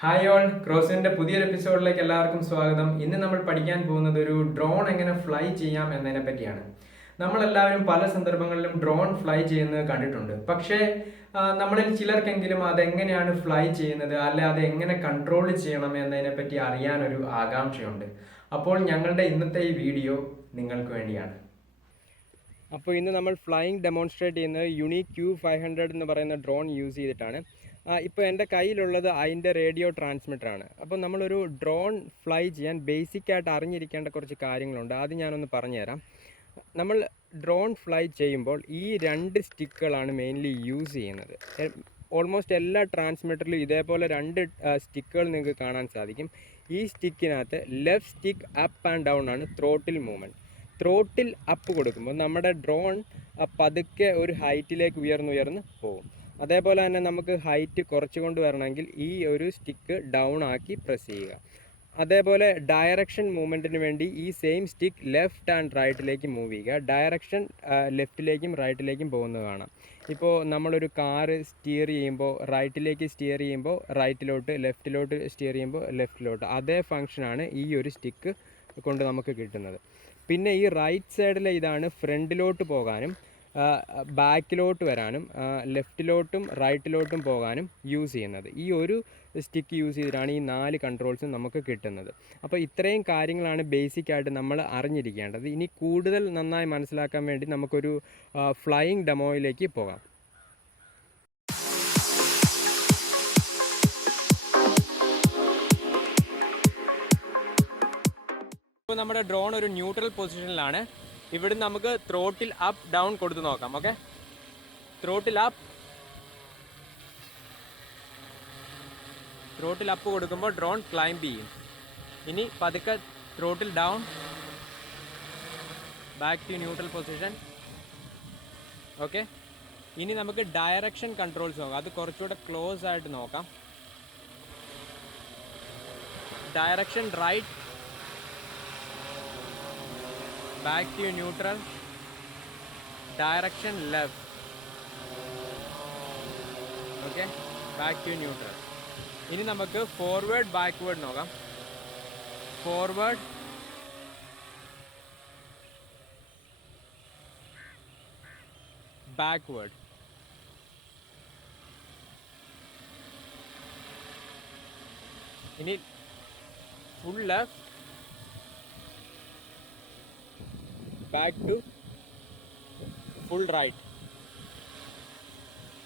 Hi all, ക്രോസിന്റെ പുതിയൊരു എപ്പിസോഡിലേക്ക് എല്ലാവർക്കും സ്വാഗതം. ഇന്ന് നമ്മൾ പഠിക്കാൻ പോകുന്നത് ഒരു ഡ്രോൺ എങ്ങനെ ഫ്ലൈ ചെയ്യാം എന്നതിനെ പറ്റിയാണ്. നമ്മളെല്ലാവരും പല സന്ദർഭങ്ങളിലും ഡ്രോൺ ഫ്ലൈ ചെയ്യുന്നത് കണ്ടിട്ടുണ്ട്. പക്ഷേ നമ്മളിൽ ചിലർക്കെങ്കിലും അതെങ്ങനെയാണ് ഫ്ലൈ ചെയ്യുന്നത്, അല്ലെ അത് എങ്ങനെ കൺട്രോൾ ചെയ്യണം എന്നതിനെ പറ്റി അറിയാനൊരു ആകാംക്ഷയുണ്ട്. അപ്പോൾ ഞങ്ങളുടെ ഇന്നത്തെ ഈ വീഡിയോ നിങ്ങൾക്ക് വേണ്ടിയാണ്. അപ്പോൾ ഇന്ന് നമ്മൾ ഫ്ലൈയിങ് ഡെമോൺസ്ട്രേറ്റ് ചെയ്യുന്നത് യുണീക്ക് Q500 എന്ന് പറയുന്ന ഡ്രോൺ യൂസ് ചെയ്തിട്ടാണ്. ഇപ്പോൾ എൻ്റെ കയ്യിലുള്ളത് അതിൻ്റെ റേഡിയോ ട്രാൻസ്മിറ്ററാണ്. അപ്പോൾ നമ്മളൊരു ഡ്രോൺ ഫ്ലൈ ചെയ്യാൻ ബേസിക്കായിട്ട് അറിഞ്ഞിരിക്കേണ്ട കുറച്ച് കാര്യങ്ങളുണ്ട്. അത് ഞാനൊന്ന് പറഞ്ഞുതരാം. നമ്മൾ ഡ്രോൺ ഫ്ലൈ ചെയ്യുമ്പോൾ ഈ രണ്ട് സ്റ്റിക്കുകളാണ് മെയിൻലി യൂസ് ചെയ്യുന്നത്. ഓൾമോസ്റ്റ് എല്ലാ ട്രാൻസ്മിറ്ററിലും ഇതേപോലെ രണ്ട് സ്റ്റിക്കുകൾ നിങ്ങൾക്ക് കാണാൻ സാധിക്കും. ഈ സ്റ്റിക്കിനകത്ത് left stick up and down ആണ് ത്രോട്ടിൽ മൂവ്മെൻറ്റ്. ത്രോട്ടിൽ അപ്പ് കൊടുക്കുമ്പോൾ നമ്മുടെ ഡ്രോൺ പതുക്കെ ഒരു ഹൈറ്റിലേക്ക് ഉയർന്ന് പോകും. അതേപോലെ തന്നെ നമുക്ക് ഹൈറ്റ് കുറച്ചുകൊണ്ട് വരണമെങ്കിൽ ഈ ഒരു സ്റ്റിക്ക് ഡൗൺ ആക്കി പ്രസ് ചെയ്യുക. അതേപോലെ ഡയറക്ഷൻ മൂവ്മെൻറ്റിന് വേണ്ടി ഈ സെയിം സ്റ്റിക്ക് ലെഫ്റ്റ് ആൻഡ് റൈറ്റിലേക്ക് മൂവ് ചെയ്യുക. ഡയറക്ഷൻ ലെഫ്റ്റിലേക്കും റൈറ്റിലേക്കും പോകുന്നത് കാണാം. ഇപ്പോൾ നമ്മളൊരു കാറ് സ്റ്റിയർ ചെയ്യുമ്പോൾ റൈറ്റിലേക്ക് സ്റ്റിയർ ചെയ്യുമ്പോൾ റൈറ്റിലോട്ട്, ലെഫ്റ്റിലോട്ട് സ്റ്റിയർ ചെയ്യുമ്പോൾ ലെഫ്റ്റിലോട്ട്, അതേ ഫങ്ഷനാണ് ഈ ഒരു സ്റ്റിക്ക് കൊണ്ട് നമുക്ക് കിട്ടുന്നത്. പിന്നെ ഈ റൈറ്റ് സൈഡിലെ ഇതാണ് ഫ്രണ്ടിലോട്ട് പോകാനും ബാക്കിലോട്ട് വരാനും ലെഫ്റ്റിലോട്ടും റൈറ്റിലോട്ടും പോകാനും യൂസ് ചെയ്യുന്നത്. ഈ ഒരു സ്റ്റിക്ക് യൂസ് ചെയ്തിട്ടാണ് ഈ 4 കൺട്രോൾസും നമുക്ക് കിട്ടുന്നത്. അപ്പോൾ ഇത്രയും കാര്യങ്ങളാണ് ബേസിക്കായിട്ട് നമ്മൾ അറിഞ്ഞിരിക്കേണ്ടത്. ഇനി കൂടുതൽ നന്നായി മനസ്സിലാക്കാൻ വേണ്ടി നമുക്കൊരു ഫ്ലൈയിങ് ഡെമോയിലേക്ക് പോകാം. ഇപ്പോൾ നമ്മുടെ ഡ്രോൺ ഒരു ന്യൂട്രൽ പൊസിഷനിലാണ്. ഇവിടുന്ന് നമുക്ക് ത്രോട്ടിൽ അപ്പ് ഡൗൺ കൊടുത്ത് നോക്കാം. ഓക്കെ, ത്രോട്ടിൽ അപ്പ് കൊടുക്കുമ്പോൾ ഡ്രോൺ ക്ലൈംബ് ചെയ്യും. ഇനി പതുക്കെ throttle down, back to neutral position. Okay, ഇനി നമുക്ക് ഡയറക്ഷൻ കൺട്രോൾസ് നോക്കാം. അത് കുറച്ചുകൂടെ ക്ലോസ് ആയിട്ട് നോക്കാം. Direction right, back to neutral, direction left. Okay, back to neutral. ഇനി നമുക്ക് ഫോർവേഡ് ബാക്ക്വേർഡ് നോക്കാം. Forward, backward. ഇനി full left, back to full right,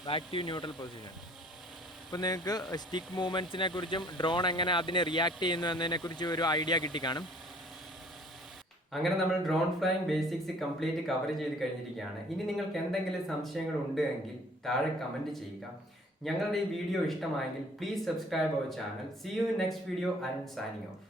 back to neutral position. ഇപ്പോൾ നിങ്ങൾക്ക് സ്റ്റിക്ക് മൂവ്മെൻറ്റ്സിനെ കുറിച്ചും ഡ്രോൺ എങ്ങനെ അതിനെ റിയാക്ട് ചെയ്യുന്നു എന്നതിനെക്കുറിച്ച് ഒരു ഐഡിയ കിട്ടിക്കാണും. അങ്ങനെ നമ്മൾ drone flying basics complete cover ചെയ്ത് കഴിഞ്ഞിരിക്കുകയാണ്. ഇനി നിങ്ങൾക്ക് എന്തെങ്കിലും സംശയങ്ങൾ ഉണ്ട് എങ്കിൽ താഴെ കമൻറ്റ് ചെയ്യുക. ഞങ്ങളുടെ ഈ വീഡിയോ ഇഷ്ടമായെങ്കിൽ please subscribe our channel. See you in next video. I am signing of.